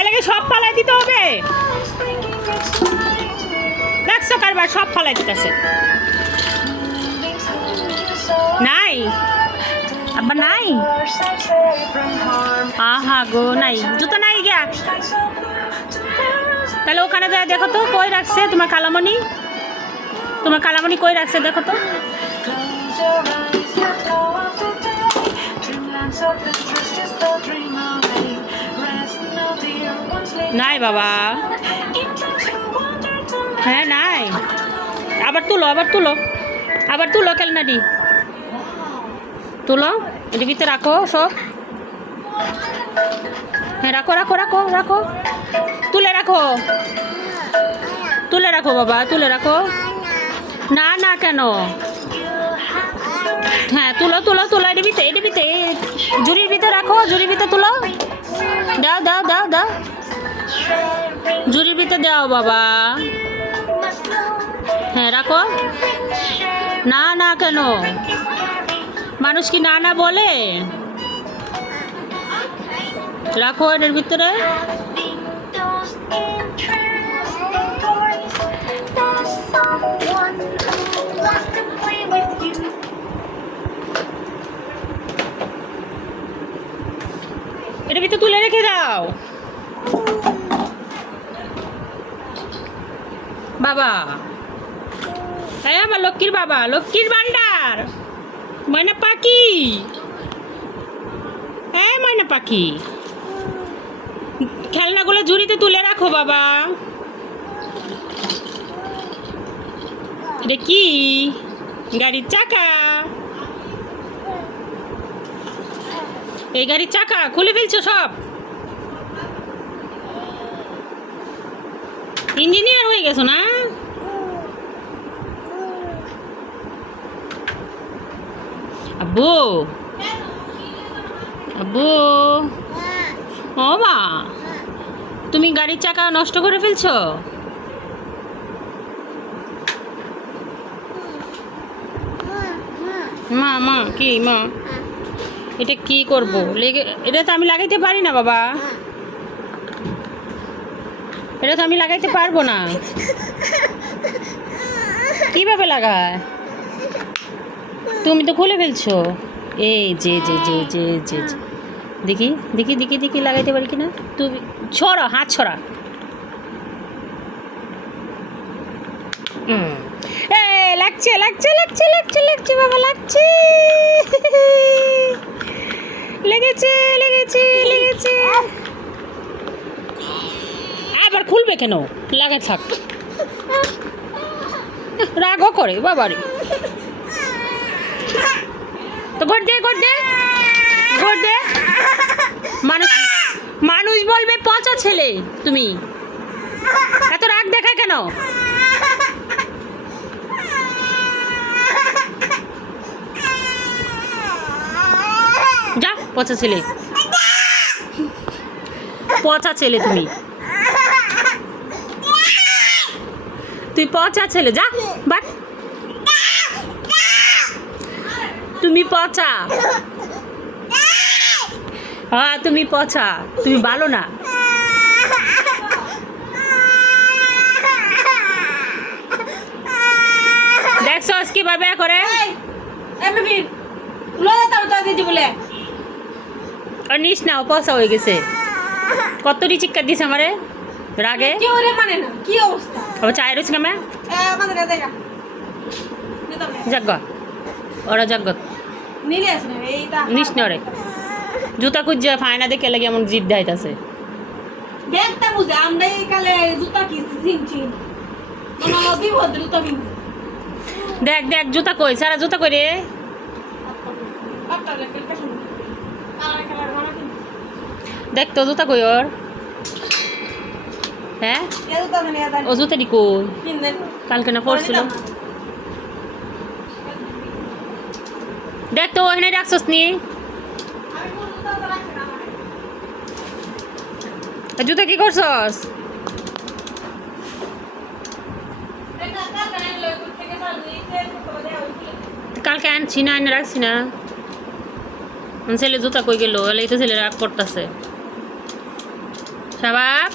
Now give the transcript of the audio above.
এলাকে সব ফালাই দিতে হবে, দেখছো কারবার সব ফালাই দিতেছে। নাই আবার নাই, আহা গো নাই, জুতো নাই গিয়া। তাহলে ওখানে যায় দেখো তো কই রাখছে তোমার কালামণি, তোমার কালামণি কই রাখছে দেখো তো। নাই বাবা, হ্যাঁ নাই, আবার তুলো, আবার তুলো, আবার তুলো খেলনাটি তুলো, এর ভিতরে রাখো সব। হ্যাঁ রাখো রাখো রাখো রাখো, তুলে রাখো, তুলে রাখো বাবা, তুলে রাখো। না না কেন, হ্যাঁ তুলো তুলো তুলো, এর ভিতরে, এর ভিতরে ঝুড়ির ভিতরে রাখো, ঝুড়ির ভিতরে তুলো, দাও দাও দাও দাও, ঝুড়ির ভিতরে দাও বাবা। হ্যাঁ রাখো। না না কেন, মানুষ কি না না বলে, রাখো এর ভিতরে। এর ভিতরে তুলে রেখে দাও বাবা। হ্যাঁ আমার লক্ষ্মীর বাবা, লক্ষ্মীর ভান্ডার, ময়না পাখি, হ্যাঁ ময়না পাখি, খেলনাগুলো ঝুড়িতে তুলে রাখো বাবা। এটা কি গাড়ির চাকা, এই গাড়ির চাকা খুলে ফেলছো সব, ইঞ্জিনিয়ার হয়ে গেছো না। আব্বু আব্বু, ও মা তুমি গাড়ির চাকা নষ্ট করে ফেলছো। মা মা কি মা, এটা কি করব, লেগে এটা তো আমি লাগাইতে পারি না বাবা, এটা তো আমি লাগাইতে পারবো না, কিভাবে লাগায়, তুমি তো খুলে ফেলছো। এই যে যে যে যে যে দেখি দেখি দেখি দেখি লাগাইতে পারি কিনা, তুমি ছড়া, হাত ছড়া। লাগছে লাগছে লাগছে লাগছে লাগছে বাবা, লাগছে, লেগেছে লেগেছে লেগেছে। আবার খুলবে কেন, লাগাই থাক, রাগও করে বাবারে। তো ঘর দে ঘর দে ঘর দে, মানুষ মানুষ বলবে পচা ছেলে, তুমি এত রাগ দেখা কেন। যা পচা ছেলে, পচা ছেলে তুমি, তুই পচা ছেলে, যা বাট, তুমি পচা, হ্যাঁ তুমি পচা, তুমি ভালো না। দেখছো কিভাবে করে, নিস না, পচা হয়ে গেছে, কতটি চিৎকার দিছে আমারে রাগে, কি অবস্থা, চায় রয়েছে কেমন যাগ্য, ওরা যাগ্য নিস না রে, জুতা খুঁজছে ফায়না দেখে লাগে এমন জিদ দেখাইতেছে। দেখতে বুঝে আমরা এই কালে জুতা কিনছি, দেখ দেখ জুতা কই, সারা জুতা কই রে, দেখ তো জুতা কই ওর, হ্যাঁ ও জুতাটি কই, কালকে না পড়ছিল, দেখ তো ওখানে রাখছস নি, জুতা কি করছস, কালকে আনছি। আনছি না এনে রাখছি না ছেলে জুতা কই গেল এই তো ছেলে রাগ করতেছে শাবাব